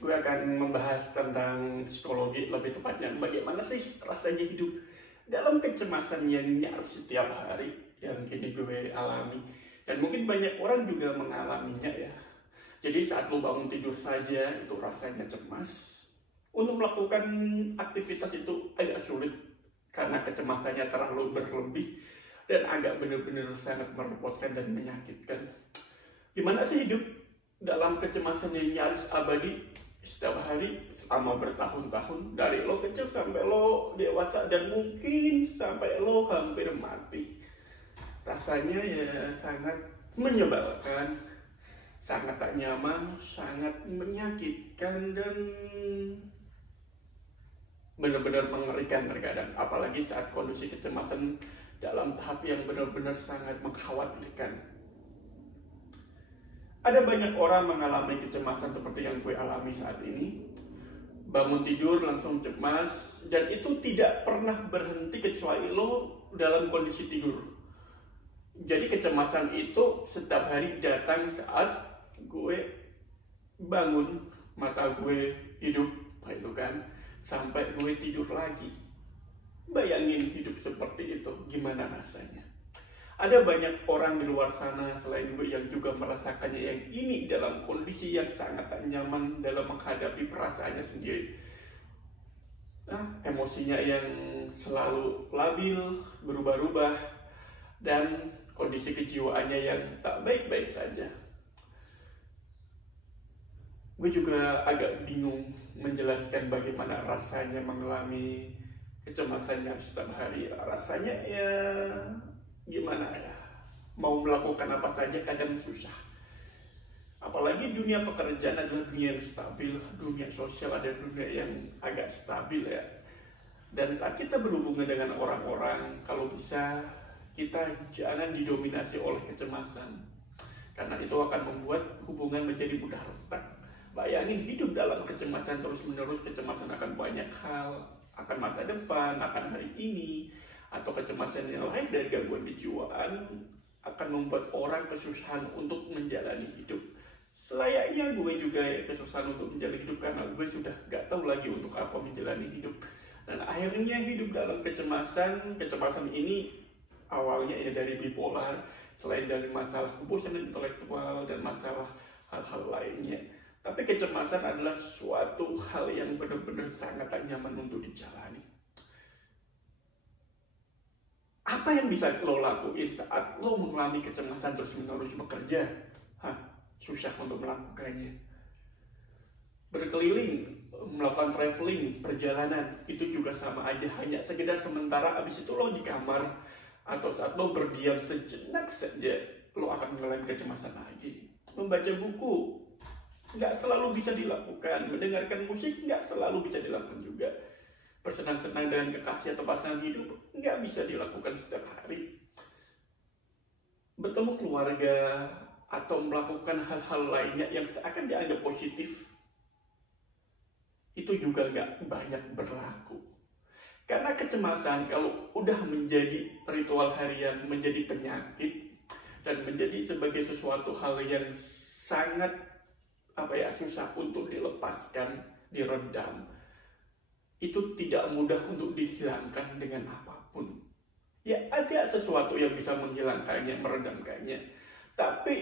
gue akan membahas tentang psikologi, lebih tepatnya bagaimana sih rasanya hidup dalam kecemasan yang nyaris setiap hari yang kini gue alami. Dan mungkin banyak orang juga mengalaminya ya. Jadi saat lo bangun tidur saja itu rasanya cemas. Untuk melakukan aktivitas itu agak sulit karena kecemasannya terlalu berlebih dan agak benar-benar sangat merepotkan dan menyakitkan. Gimana sih hidup dalam kecemasan yang nyaris abadi setiap hari selama bertahun-tahun, dari lo kecil sampai lo dewasa dan mungkin sampai lo hampir mati. Rasanya ya sangat menyebalkan, sangat tak nyaman, sangat menyakitkan, dan benar-benar mengerikan terkadang. Apalagi saat kondisi kecemasan dalam tahap yang benar-benar sangat mengkhawatirkan. Ada banyak orang mengalami kecemasan seperti yang gue alami saat ini. Bangun tidur langsung cemas, dan itu tidak pernah berhenti kecuali lo dalam kondisi tidur. Jadi kecemasan itu setiap hari datang saat gue bangun, mata gue hidup, itu kan, sampai gue tidur lagi. Bayangin hidup seperti itu, gimana rasanya? Ada banyak orang di luar sana selain gue yang juga merasakannya, yang ini dalam kondisi yang sangat tak nyaman dalam menghadapi perasaannya sendiri. Emosinya yang selalu labil, berubah-ubah, dan kondisi kejiwaannya yang tak baik-baik saja. Gue juga agak bingung menjelaskan bagaimana rasanya mengalami kecemasan yang setiap hari. Rasanya ya gimana ya, mau melakukan apa saja kadang susah. Apalagi dunia pekerjaan adalah dunia yang stabil, dunia sosial adalah dunia yang agak stabil ya. Dan saat kita berhubungan dengan orang-orang, kalau bisa kita jangan didominasi oleh kecemasan, karena itu akan membuat hubungan menjadi mudah retak. Bayangin hidup dalam kecemasan terus-menerus, kecemasan akan banyak hal, akan masa depan, akan hari ini, atau kecemasan yang lain dari gangguan kejiwaan akan membuat orang kesusahan untuk menjalani hidup. Selayaknya gue juga ya kesusahan untuk menjalani hidup, karena gue sudah gak tahu lagi untuk apa menjalani hidup. Dan akhirnya hidup dalam kecemasan ini awalnya ya dari bipolar, selain dari masalah kebosanan intelektual dan masalah hal-hal lainnya. Tapi kecemasan adalah suatu hal yang benar-benar sangat tak nyaman untuk dijalani. Apa yang bisa lo lakuin saat lo mengalami kecemasan terus-menerus? Bekerja? Susah untuk melakukannya. Berkeliling, melakukan traveling, perjalanan, itu juga sama aja, hanya sekedar sementara. Abis itu lo di kamar, atau saat lo berdiam sejenak saja, lo akan mengalami kecemasan lagi. Membaca buku nggak selalu bisa dilakukan, mendengarkan musik nggak selalu bisa dilakukan juga. Bersenang-senang dengan kekasih atau pasangan hidup nggak bisa dilakukan setiap hari. Bertemu keluarga atau melakukan hal-hal lainnya yang seakan dianggap positif, itu juga nggak banyak berlaku. Karena kecemasan kalau udah menjadi ritual harian, menjadi penyakit, dan menjadi sebagai sesuatu hal yang sangat susah untuk dilepaskan, diredam, itu tidak mudah untuk dihilangkan dengan apapun. Ya ada sesuatu yang bisa menghilangkannya, meredamkannya. Tapi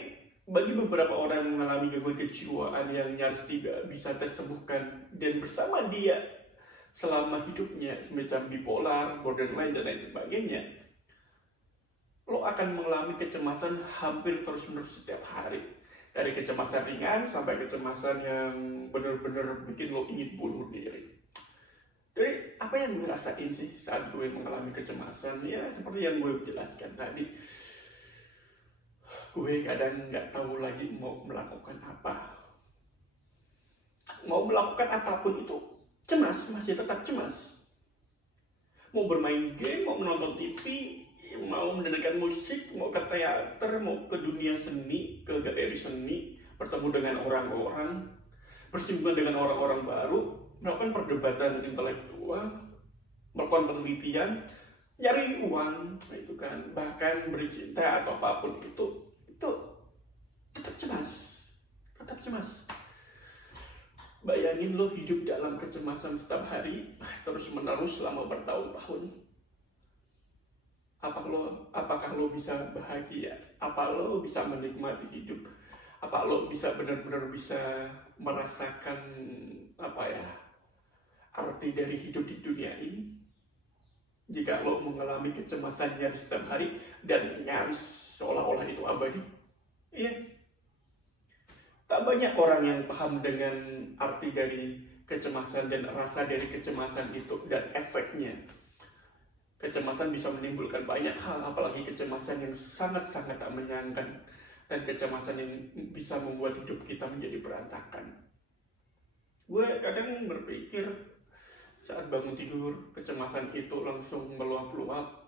bagi beberapa orang yang mengalami gangguan kejiwaan yang nyaris tidak bisa tersembuhkan, dan bersama dia selama hidupnya semacam bipolar, borderline, dan lain sebagainya, lo akan mengalami kecemasan hampir terus-menerus setiap hari. Dari kecemasan ringan sampai kecemasan yang benar-benar bikin lo ingin bunuh diri. Jadi apa yang gue rasain sih saat gue mengalami kecemasan? Ya seperti yang gue jelaskan tadi, gue kadang nggak tahu lagi mau melakukan apa. Mau melakukan apapun itu cemas, masih tetap cemas. Mau bermain game, mau menonton TV, mau mendengarkan musik, mau ke teater, mau ke dunia seni, ke galeri seni, bertemu dengan orang-orang, bersinggungan dengan orang-orang baru, melakukan perdebatan intelektual, melakukan penelitian, nyari uang, itu kan, bahkan bercinta atau apapun itu tetap cemas, tetap cemas. Bayangin bayangin lo hidup dalam kecemasan setiap hari, terus menerus selama bertahun-tahun. Apakah lo bisa bahagia? Apa lo bisa menikmati hidup? Apa lo bisa benar-benar bisa merasakan arti dari hidup di dunia ini? Jika lo mengalami kecemasan nyaris setiap hari dan nyaris seolah-olah itu abadi. Iya. Tak banyak orang yang paham dengan arti dari kecemasan dan rasa dari kecemasan itu dan efeknya. Kecemasan bisa menimbulkan banyak hal, apalagi kecemasan yang sangat-sangat tak menyenangkan dan kecemasan yang bisa membuat hidup kita menjadi berantakan. Gue kadang berpikir saat bangun tidur, kecemasan itu langsung meluap-luap.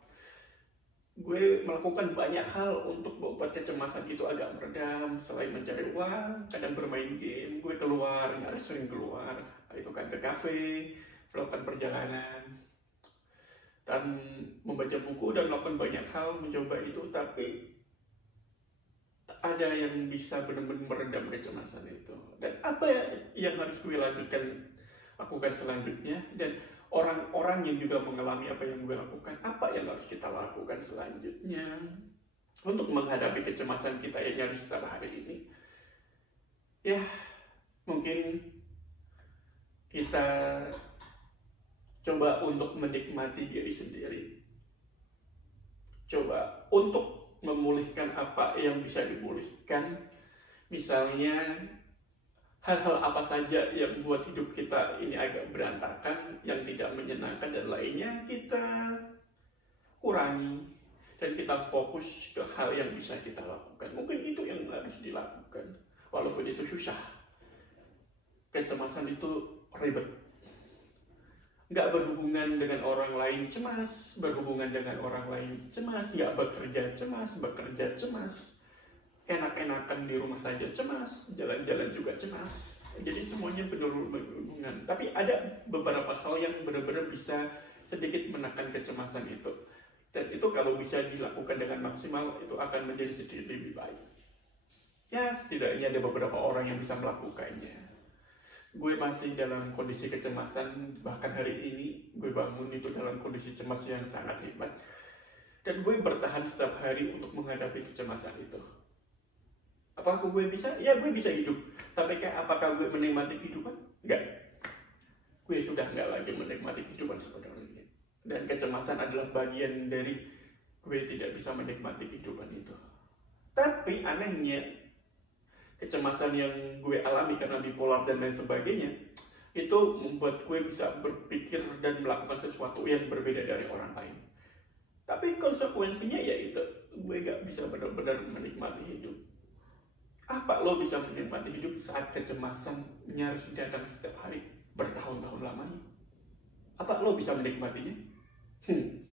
Gue melakukan banyak hal untuk membuat kecemasan itu agak meredam. Selain mencari uang, kadang bermain game, gue keluar, nyaris sering keluar. Itu kan ke kafe, melakukan perjalanan, dan membaca buku dan melakukan banyak hal, mencoba itu. Tapi tak ada yang bisa benar-benar meredam kecemasan itu. Dan apa yang harus gue lakukan selanjutnya, dan orang-orang yang juga mengalami apa yang gue lakukan, apa yang harus kita lakukan selanjutnya untuk menghadapi kecemasan kita yang nyaris setiap hari ini. Ya, mungkin kita coba untuk menikmati diri sendiri, coba untuk memulihkan apa yang bisa dipulihkan. Misalnya hal-hal apa saja yang buat hidup kita ini agak berantakan, yang tidak menyenangkan dan lainnya, kita kurangi dan kita fokus ke hal yang bisa kita lakukan. Mungkin itu yang harus dilakukan, walaupun itu susah. Kecemasan itu ribet, nggak berhubungan dengan orang lain cemas, berhubungan dengan orang lain cemas, nggak bekerja cemas, enak-enakan di rumah saja cemas, jalan-jalan juga cemas. Jadi semuanya berhubungan. Tapi ada beberapa hal yang benar-benar bisa sedikit menekan kecemasan itu. Dan itu kalau bisa dilakukan dengan maksimal, itu akan menjadi sedikit lebih baik. Ya, setidaknya ada beberapa orang yang bisa melakukannya. Gue masih dalam kondisi kecemasan, bahkan hari ini gue bangun itu dalam kondisi cemas yang sangat hebat. Dan gue bertahan setiap hari untuk menghadapi kecemasan itu. Apakah gue bisa? Ya, gue bisa hidup. Tapi apakah gue menikmati kehidupan? Enggak. Gue sudah enggak lagi menikmati kehidupan sebenarnya. Dan kecemasan adalah bagian dari gue tidak bisa menikmati kehidupan itu. Tapi anehnya, kecemasan yang gue alami karena bipolar dan lain sebagainya, itu membuat gue bisa berpikir dan melakukan sesuatu yang berbeda dari orang lain. Tapi konsekuensinya yaitu gue gak bisa benar-benar menikmati hidup. Apa lo bisa menikmati hidup saat kecemasan nyaris datang setiap hari bertahun-tahun lamanya? Apa lo bisa menikmatinya?